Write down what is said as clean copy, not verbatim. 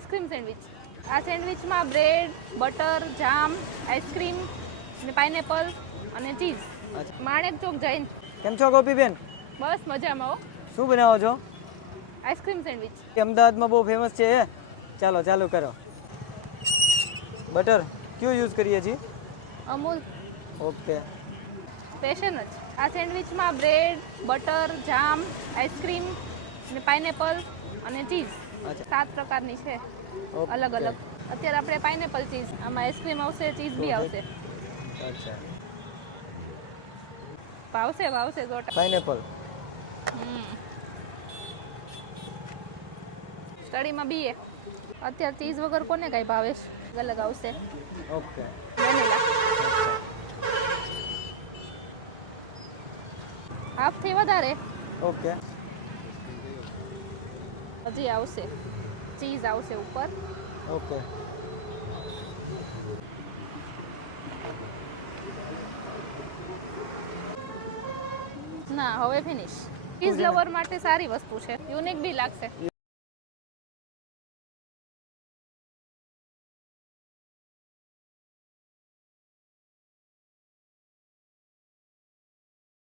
Ice cream sandwich. આ સેન્ડવિચમાં bread, butter, જામ, ice cream અને pineapple અને ચીઝ. માણેક ચોક જૈન. કેમ છો ગોપીબેન? બસ મજામાં હો. શું બનાવો છો? Ice cream sandwich. અમદાવાદમાં બહુ ફેમસ છે એ. ચાલો ચાલુ કરો. બટર કયું યુઝ કરીએ છીએ? અમૂલ. ઓકે. પેશન જ. આ સેન્ડવિચમાં બ્રેડ, બટર, જામ, આઈસ્ક્રીમ અને પાઇનેપલ અને ચીઝ. અચ્છા. 7 પ્રકારની છે અલગ ઓકે. અલગ. અત્યારે આપણે પાઇનેપલ ચીઝ, આમાં આઈસ્ક્રીમ આવશે, ચીઝ બી આવશે. અચ્છા. ભાવશે ભાવશે 100%. પાઇનેપલ. સ્ટડીમાં બીએ. અત્યારે ચીઝ વગર કોને કાંઈ ભાવે છે? અલગ આવશે. ઓકે. વેનીલા. હાફથી વધારે. ઓકે. હજી આવશે. ચીઝ આવશે ઉપર. ઓકે. ના હવે ફિનિશ. ચીઝ લવર માટે સારી વસ્તુ છે, યુનિક બી લાગશે.